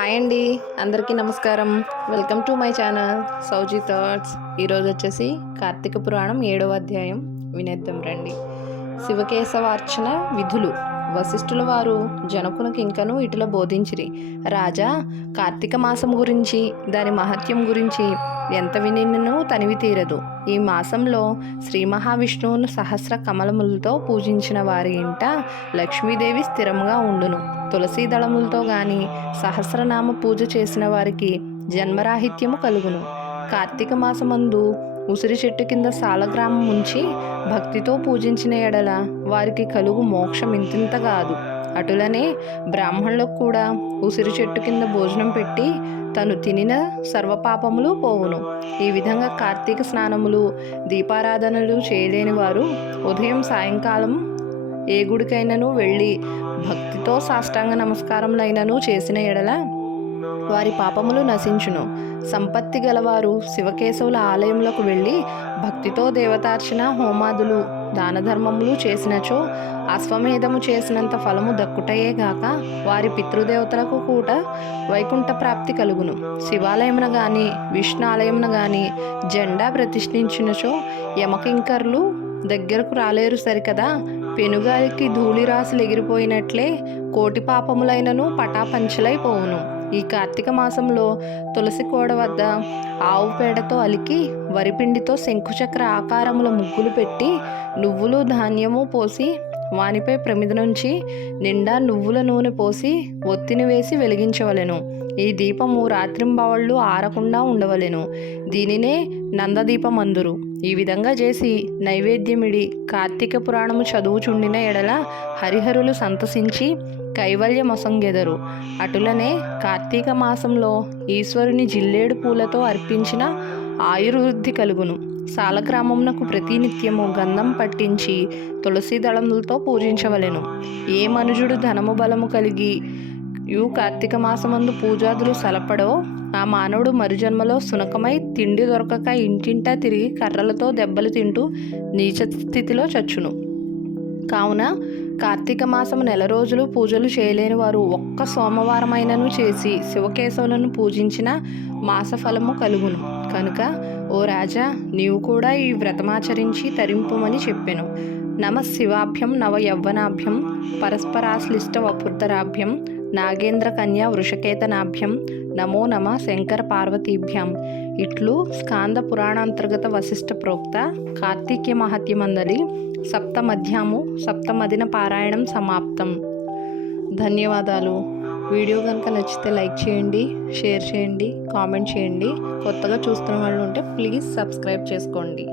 Hi అండి, అందరికీ నమస్కారం. Welcome to my channel Souji Thoughts. ఈరోజు వచ్చేసి కార్తీక పురాణం 7వ అధ్యాయం వినేద్దాం రండి. శివకేశవార్చన విధులు. వశిష్ఠుల వారు జనకునికి ఇంకను ఇటుల బోధించిరి. రాజా, కార్తీక మాసం గురించి దాని మహత్యం గురించి ఎంత వినినను తనివి తీరదు. ఈ మాసంలో శ్రీ మహావిష్ణువును సహస్ర కమలములతో పూజించిన వారి ఇంట లక్ష్మీదేవి స్థిరంగా ఉండును. తులసీ దళములతో గాని సహస్రనామ పూజ చేసిన వారికి జన్మరాహిత్యము కలుగును. కార్తీక మాసమందు ఉసిరి చెట్టు కింద సాలగ్రామం ఉంచి భక్తితో పూజించిన ఎడల వారికి కలుగు మోక్షం ఇంతింత కాదు. అటులనే బ్రాహ్మణులకు కూడా ఉసిరి చెట్టు కింద భోజనం పెట్టి తను తినిన సర్వపాపములు పోవును. ఈ విధంగా కార్తీక స్నానములు దీపారాధనలు చేయలేని వారు ఉదయం సాయంకాలం ఏ గుడికైనను వెళ్ళి భక్తితో సాష్టాంగ నమస్కారములైనను చేసిన ఎడల వారి పాపములు నశించును. సంపత్తి గలవారు శివకేశవుల ఆలయములకు వెళ్ళి భక్తితో దేవతార్చన హోమాదులు దానధర్మములు చేసినచో అశ్వమేధము చేసినంత ఫలము దక్కుటయే గాక వారి పితృదేవతలకు కూడా వైకుంఠ ప్రాప్తి కలుగును. శివాలయమున గాని విష్ణు ఆలయమున గాని జెండా ప్రతిష్ఠించినచో యమకింకర్లు దగ్గరకు రాలేరు సరికదా. పెనుగాలికి ధూళిరాశులు ఎగిరిపోయినట్లే కోటి పాపములైనను పటాపంచలైపోవును. ఈ కార్తీక మాసంలో తులసి కోడ వద్ద ఆవు పేడతో అలికి వరిపిండితో శంకుచక్ర ఆకారముల ముగ్గులు పెట్టి నువ్వులు ధాన్యము పోసి వానిపై ప్రమిద నుంచి నిండా నువ్వుల నూనె పోసి ఒత్తిని వేసి వెలిగించవలెను. ఈ దీపము రాత్రింబవళ్ళు ఆరకుండా ఉండవలెను. దీనినే నందదీపమందురు. ఈ విధంగా చేసి నైవేద్యమిడి కార్తీక పురాణము చదువుచుండిన ఎడల హరిహరులు సంతసించి కైవల్యమొసంగెదరు. అటులనే కార్తీక మాసంలో ఈశ్వరుని జిల్లేడు పూలతో అర్పించిన ఆయుర్వృద్ధి కలుగును. సాలగ్రామమునకు ప్రతినిత్యము గంధం పట్టించి తులసి దళములతో పూజించవలెను. ఏ మనుజుడు ధనము బలము కలిగి కార్తీక మాసమందు పూజాదులు సలపడో ఆ మానవుడు మరుజన్మలో సునకమై తిండి దొరకక ఇంటింటా తిరిగి కర్రలతో దెబ్బలు తింటూ నీచ స్థితిలో చచ్చును. కావున కార్తీక మాసం నెల రోజులు పూజలు చేయలేని వారు ఒక్క సోమవారమైనను చేసి శివకేశవులను పూజించిన మాసఫలము కలుగును. కనుక ఓ రాజా, నీవు కూడా ఈ వ్రతమాచరించి తరింపుమని చెప్పెను. నమ శివాభ్యం నవ యవ్వనాభ్యం పరస్పరాశ్లిష్ట వపుర్ధరాభ్యం నాగేంద్ర కన్యా వృషకేతనాభ్యం నమో నమ శంకర పార్వతీభ్యం. ఇట్లు స్కాంద పురాణాంతర్గత వశిష్ఠ ప్రోక్త కార్తీక్య మహత్యమందలి సప్తమధ్యాము సప్తమదిన పారాయణం సమాప్తం. ధన్యవాదాలు. వీడియో కనుక నచ్చితే లైక్ చేయండి, షేర్ చేయండి, కామెంట్ చేయండి. కొత్తగా చూస్తున్న వాళ్ళు ఉంటే ప్లీజ్ సబ్స్క్రైబ్ చేసుకోండి.